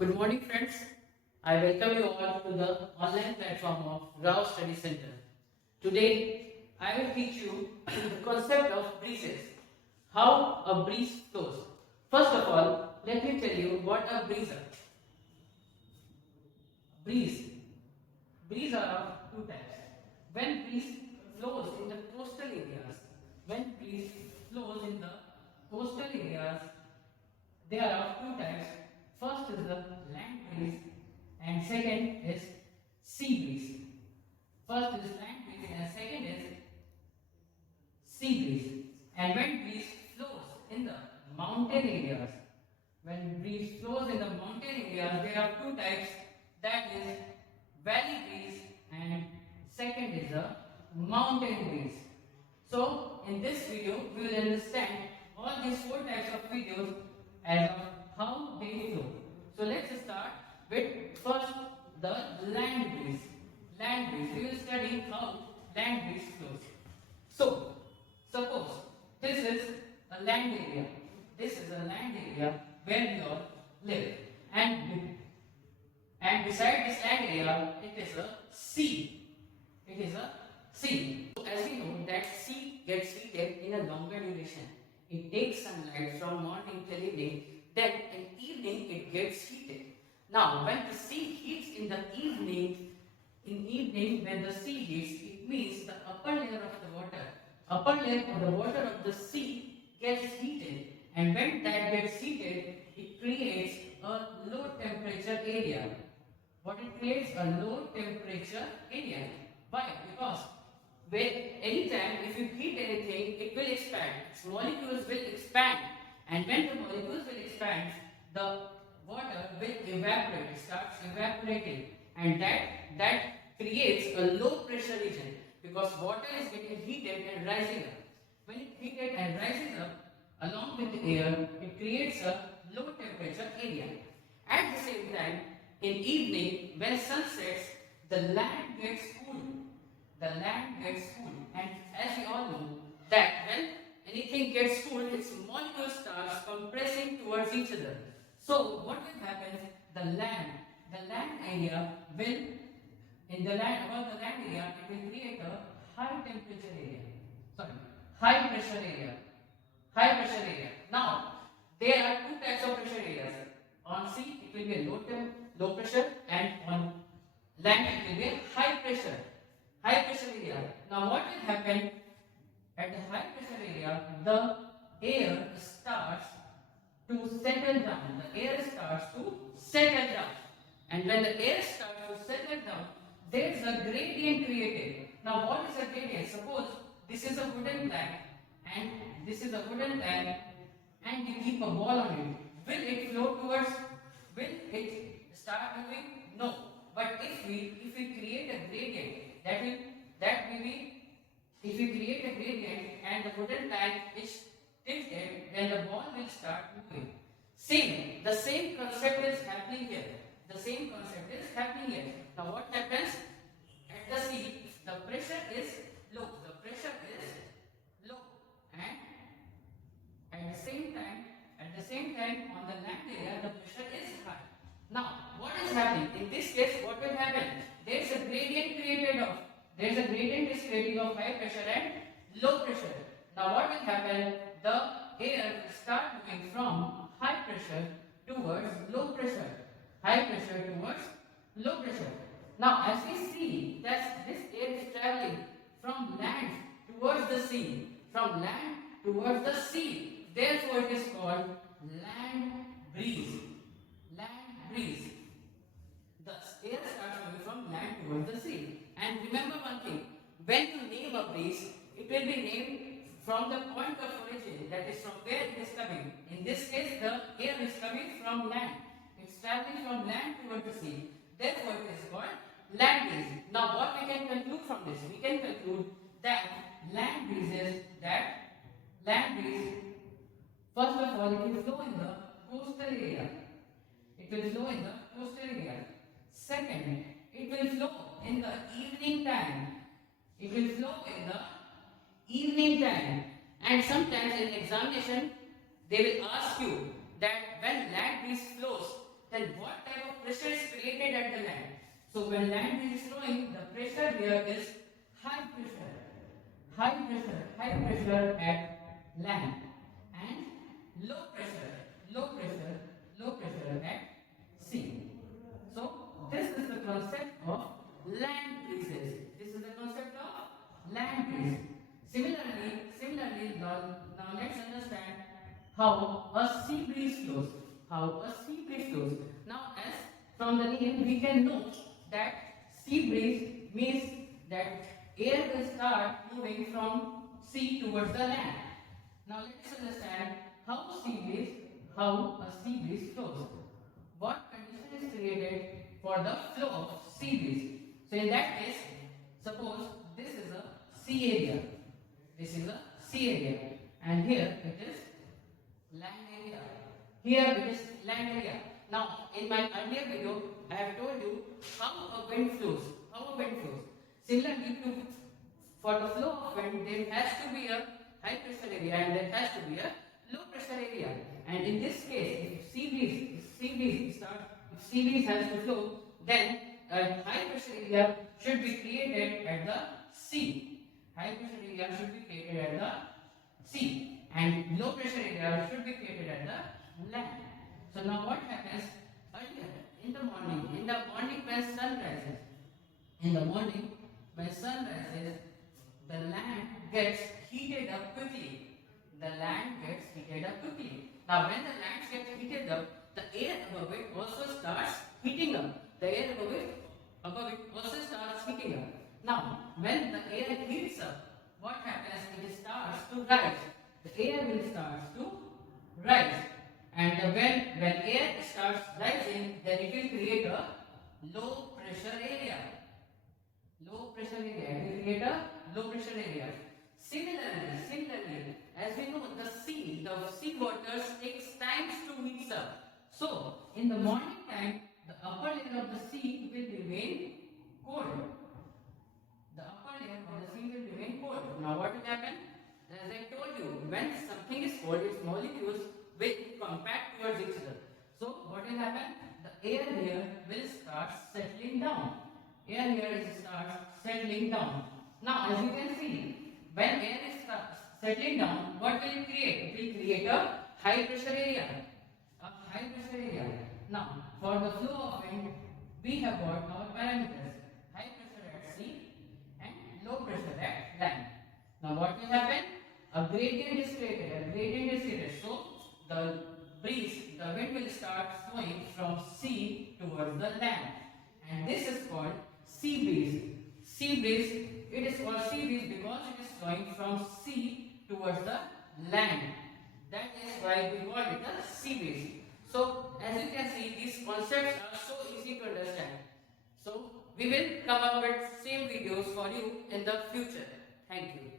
Good morning, friends. I welcome you all to the online platform of Rao Study Center. Today, I will teach you the concept of breezes, how a breeze flows. First of all, let me tell you what a breeze is. Breeze. Breeze are of two types. When breeze flows in the coastal areas, when breeze flows in the coastal areas, there are two types. First is the land breeze and second is sea breeze. First is land breeze and second is sea breeze. And when breeze flows in the mountain areas, when breeze flows in the mountain areas, there are two types. That is valley breeze and second is the mountain breeze. So in this video, we will understand all these four types of videos as of how they flow. So let's start with first the land breeze. Land breeze. We will study how land breeze flows. So suppose this is a land area. This is a land area where we all live, and beside this land area, it is a sea. It is a sea. So as we know that sea gets heated in a longer duration. It takes sunlight from morning till evening. Then in evening it gets heated. Now when the sea heats in the evening when the sea heats, it means the upper layer of the water of the sea gets heated, and when that gets heated, it creates a low temperature area. What it creates? A low temperature area. Why? Because anytime if you heat anything, it will expand. Its molecules will expand, and when the molecules will expand, the water will evaporate. It starts evaporating, and that creates a low pressure region because water is getting heated and rising up. When it heated and rises up along with the air, it creates a low temperature area. At the same time, in evening, when sun sets, the land gets cool. The land gets cool, and as we all know that when anything gets cool, its molecules starts compressing towards each other. So what will happen? The land area will, in the land above the land area, it will create a high temperature area. Sorry, high pressure area. High pressure area. Now there are two types of pressure areas. On sea, it will be a low pressure, and on land, it will be a high pressure area. Now what will happen at the high pressure area? The air starts to settle down. The air starts to settle down. And when the air starts to settle down, there is a gradient created. Now what is a gradient? Suppose this is a wooden plank and this is a wooden plank and you keep a ball on it. Will it flow towards? Will it start moving? No. But if we create a gradient, that will be, if we create a gradient and the wooden plank is tilted, then the ball will start moving. The same concept is happening here. Now what happens? At the sea, the pressure is low. And at the same time on the land area, the pressure is high. Now, what is happening? In this case, what will happen? There is a gradient is creating of high pressure and low pressure. Now, what will happen? The air will start moving from high pressure towards low pressure. Now, as we see that this air is traveling from land towards the sea. Therefore, it is called land breeze. Thus, air starts moving from land towards the sea. And remember one thing, when you name a breeze, it will be named from the point of origin, that is from where it is coming. In this case, the air is coming from land. It's traveling from land towards the sea. Therefore, it is called land breeze. Now, what we can conclude from this? We can conclude that land breeze, first of all, it will flow in the coastal area. Second, it will flow in the evening time. And sometimes in examination, they will ask you that when land breeze flows, then what type pressure is created at the land. So when land breeze is flowing, the pressure here is high pressure, high pressure at land, and low pressure at sea. So this is the concept of land breezes. This is the concept of land breeze. Similarly, now let's understand how a sea breeze flows. How a sea breeze flows. Now, as from the name we can know that sea breeze means that air will start moving from sea towards the land. Now let's understand how a sea breeze flows. What condition is created for the flow of sea breeze? So in that case, suppose this is a sea area. This is a sea area, and here it is land area. Here it is land area. Now, in my earlier video, I have told you how a wind flows. Similarly to for the flow of wind, there has to be a high pressure area and there has to be a low pressure area. And in this case, if sea breeze has to flow, then a high pressure area should be created at the sea. High pressure area should be created at the sea, and low pressure area should be created at the land. So now what happens earlier in the morning when sun rises, the land gets heated up quickly. Now when the land gets heated up, the air above it also starts heating up. Now when the air heats up, what happens? It starts to rise. The air will start to rise. And when air starts rising, then it will create a low pressure area. It will create a low pressure area. Similarly, as we know, the sea waters takes times to heat up. So in the morning time, the upper layer of the sea will remain cold. Now what will happen? As I told you, when something is cold, its molecules will compact towards each other. So what will happen? The air here will start settling down. Now as you can see, when air is settling down, what will it create? It will create a high pressure area. Now for the flow of wind, we have got our parameters: high pressure at sea and low pressure at land. Now what will happen? A gradient is created. So the wind will start flowing from sea towards the land, and this is called sea breeze. It is called sea breeze because it is flowing from sea towards the land. That is why we call it a sea breeze. So as you can see, these concepts are so easy to understand. So we will come up with same videos for you in the future. Thank you.